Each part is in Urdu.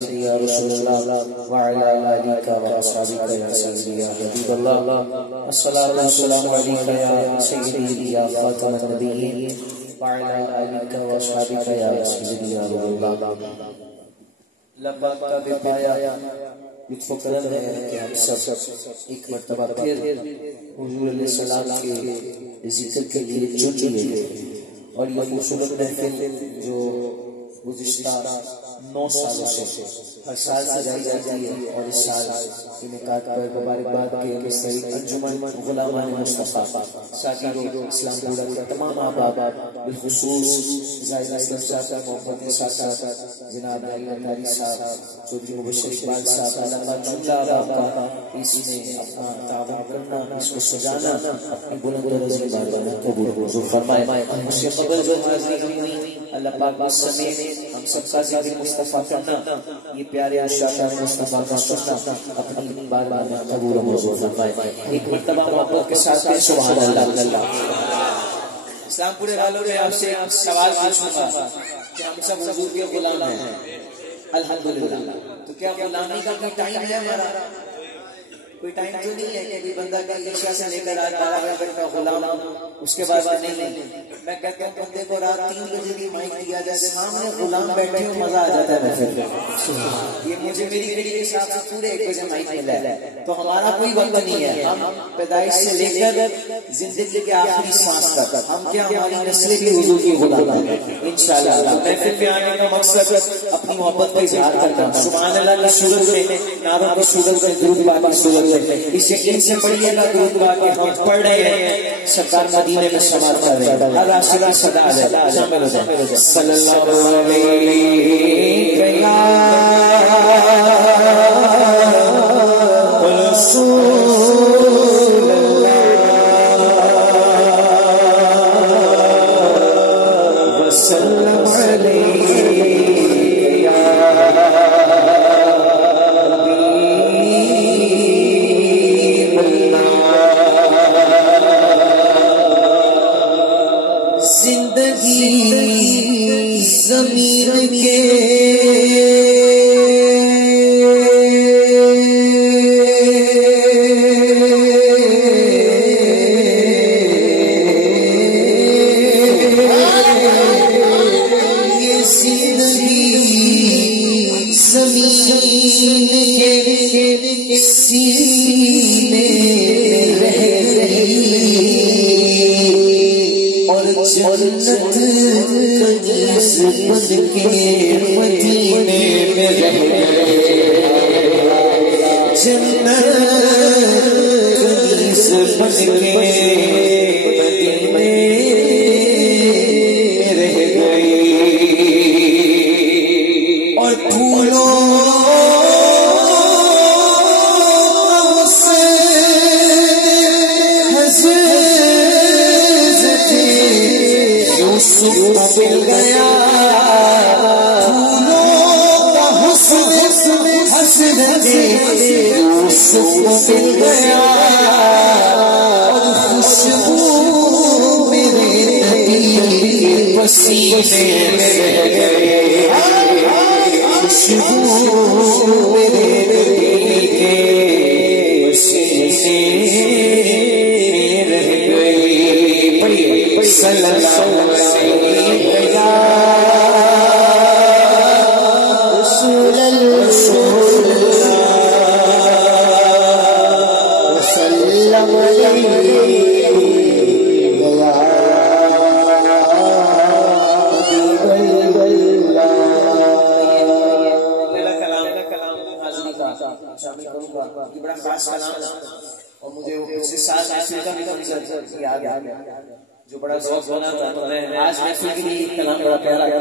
يا رسول الله وعلى آلك وأصحابك يا سيدي يا حبيب الله الصلاة والسلام عليك يا سيدي يا خاتم النبيين وعلى آلك وأصحابك يا سيدي يا رسول الله لبیک کا بھی پایا لطف و کرم ہے کہ ہم سب ایک مرتبہ پھر حضور علیہ السلام کے ذکر کے لیے جٹ لیے اور یہ خوبصورت محفل جو گزشتہ 9 سالوں سے ہر سال سجائی جاتی ہے اور اس سال انعقاد پر مبارکباد کے سعید انجمن غلامان مصطفیٰ ساتھی اسلام پورا کے تمام احباب بالخصوص زائد اسلم صاحب محمد نثار صاحب جناب علی صاحب چودھری مبشر اقبال صاحب علامہ جملہ احباب کا اس میں اپنا تعاون کرنا اس کو سجانا اپنی بلند رضی بارگاہ قبول حضور فرمائے اس سے قبل جو حاضری ہوئی اللہ پاک اس سمیت ہم سب کا ذکر مصطفیٰ کرنا یہ پیارے عاشقان مصطفیٰ کا سننا اپنی بارگاہ میں قبول و منظور فرمائے ایک مرتبہ محبت کے ساتھ سبحان اللہ اسلام پورے والوں میں آپ سے سوال پوچھوں گا کہ ہم سب حضور کے غلام ہیں الحمدللہ تو کیا غلامی کا کوئی ٹائم ہے ہمارا کوئی ٹائم تو نہیں ہے کہ بندہ کا عشاء سے لے کر 12 بجے کا غلام اس کے بعد نہیں میں کہتا ہوں بندے کو رات 3 بجے بھی مائک دیا جائے سامنے غلام بیٹھے ہو مزہ آ جاتا ہے یہ مجھے میری گھڑی کے حساب سے پورے 1 بجے مائک ملا ہے تو ہمارا کوئی وقت نہیں ہے ہم پیدائش سے لے کر زندگی کے آخری سانس تک ہم کیا ہماری نسلیں بھی حضور کی غلام ہیں انشاءاللہ محفل میں آنے کا مقصد اپنی محبت کا اظہار کرنا سبحان اللہ کی صورت میں نعروں کی صورت میں درود پاک کی صورت اس یقین سے پڑھیے گا درود پاک کہ ہم پڑھ رہے ہیں سرکار مدینے میں سماعت کر رہے ہیں ہر راستے صدا ہے شامل ہو جائیں صلی اللہ علیہ رسول اللہ وسلم علیہ ضمیر کے یہ زندگی زمین کے سینے رہ رہی اور جنت بن کے مدینے میں رہ جنت بن کے مدینے میں رہ گئی اور پھولوں مل گیا پھولوں کا حسن حسرت یوسف مل گیا اور خوشبو میرے نبی کے پسینے میں رہ گئے خوشبو میرے نبی کے پسینے میں رہ گئی پڑھیے صلی اللہ بڑا خاص کلام اور مجھے اس سال ایسے کا بھی منظر یاد آ گیا جو بڑا ذوق بنا تھا تو میں آج محفل کے لیے کلام بڑا پیارا کیا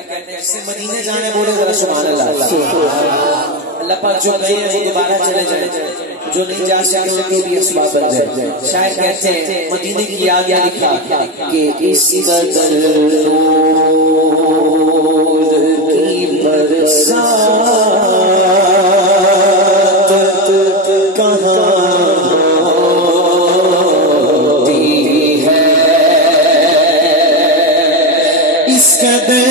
کہتے ہیں اس سے مدینے جانے بولے ذرا سبحان اللہ اللہ پاک جو گئے ہیں وہ دوبارہ چلے جائیں جو نہیں جا سکے ان کے بھی اسباب بن جائے شاید کہتے ہیں مدینے کی یاد لکھا کہ اس قدر نور کی برسات اس قدر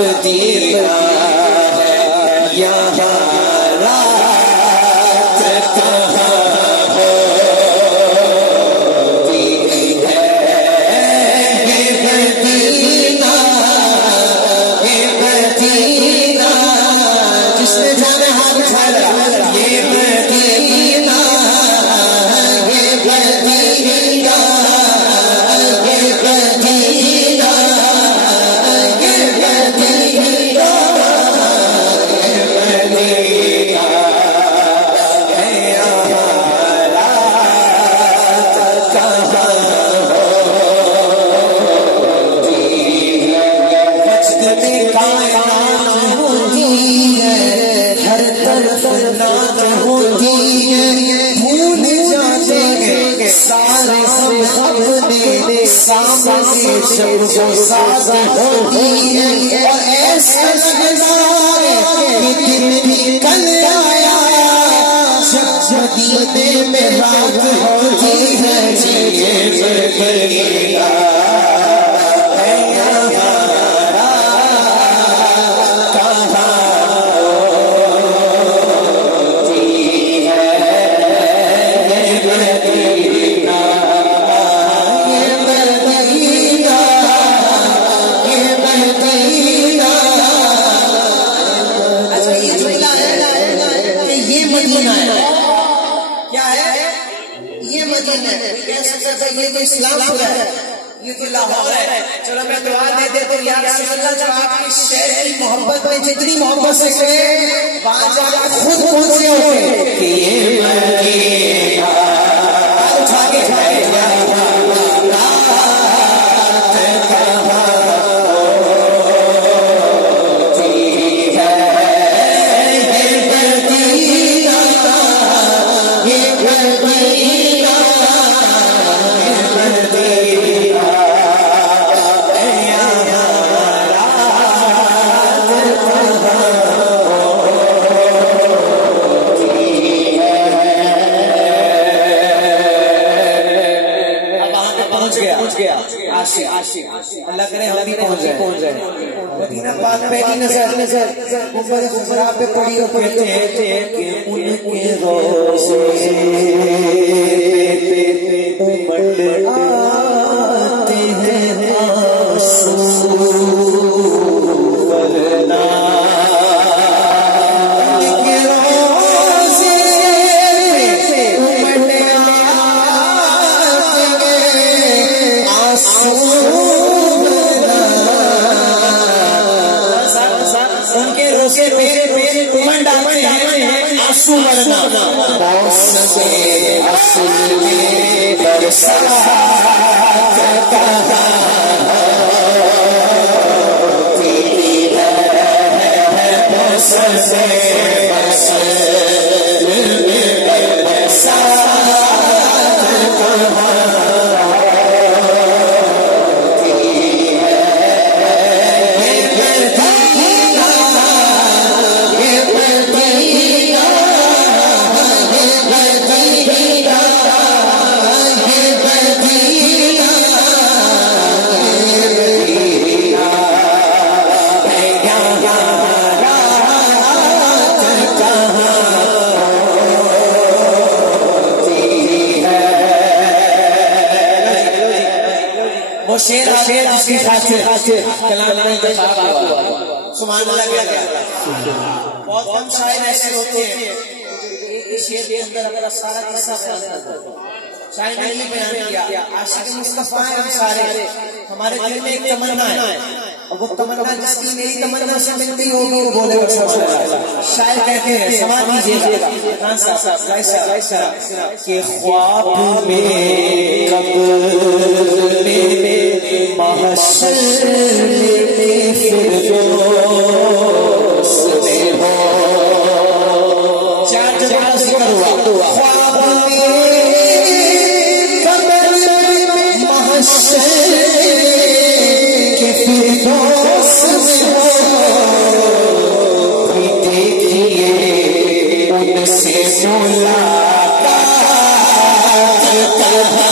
مدینہ ہے یہاں رات کہاں جب وہ ساز ہوتی ہے اور ایسا لگتا ہے کہ دل نکل آیا جب مدینے میں رات ہوتی ہے جیے مدینہ یہ تو اسلام ہے یہ تو لاہور ہے چلو میں دعا دے دیتا ہوں یا رسول اللہ جو آپ کی شہر کی محبت میں جتنی محبت سے کہے وہاں جا کر خود پہنچے ہوئے کہ یہ مدینہ اٹھا کے کھائے اللہ کرے ہم بھی پہنچ جائیں مدینہ پاک پہلی نظر اوپر خزرا پہ پڑی اور کہتے ہیں کہ ان کے روزے امڑ آتے ہیں آنسو ورنہ ان کے روزے امڑ آتے ہیں آنسو اصل میں برسات کہاں ہوتی ہے بس سے برسات کہاں شیر جس کی خاطر کلام میں انتخاب ہوا سبحان اللہ کہہ بہت کم شاعر ایسے ہوتے ہیں ایک شیر کے اندر اگر سارا قصہ شاعر نے یہ بیان کیا عاشق مصطفیٰ ہم سارے ہمارے دل میں ایک تمنا ہے اور وہ تمنا جس کی میری تمنا سے ملتی ہوگی وہ بولے گا شاعر کہتے ہیں سما دیجیے گا کہ خواب میں کب محشر میں فردوس میں ہو چار جگہ ذکر ہوا خواب میں قبر محشر کے فردوس میں ہو دیکھیے ان سے ملاقات کہاں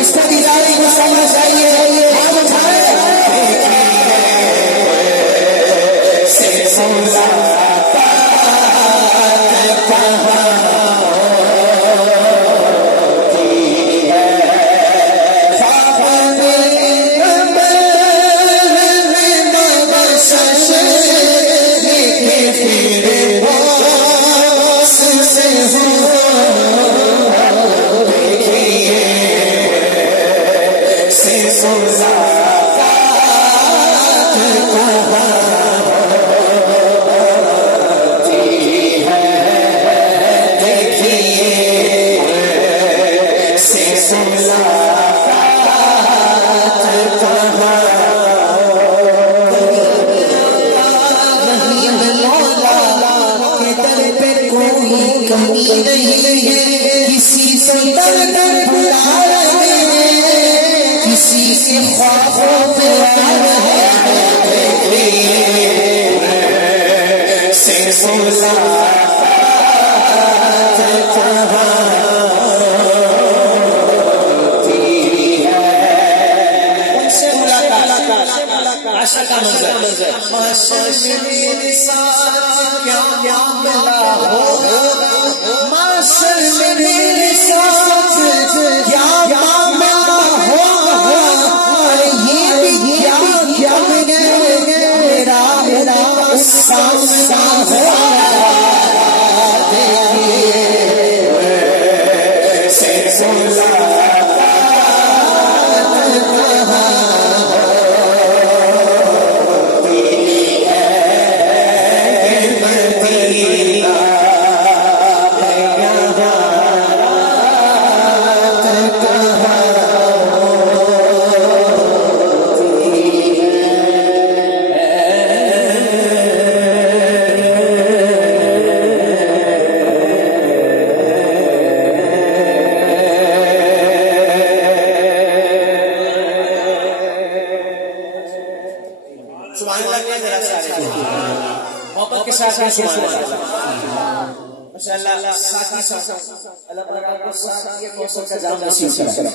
اس کا کسی سے درد بلایا کسی سے خوابوں میں آیا محبت کے ساتھ ماشاءاللہ ساتھی صاحب اللہ پاک آپ کو ساتھ یہ کوثر کا جام نصیب کرے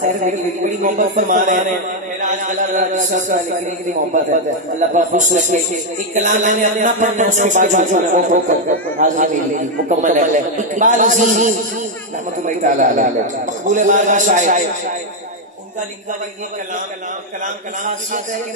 خیر بڑی محبت فرما رہے ہیں میرا آج اللہ سب کا لکھنے کی محبت ہے اللہ پاک خوش رکھے ایک کلام میں نے اپنا پڑھنا اس کے بعد جو حاضری مکمل ہے اقبال عزیز رحمۃ اللہ تعالی علیہ مقبول بارگاہ شاعر ان کا لکھا ہوا یہ کلام خاصیت ہے کہ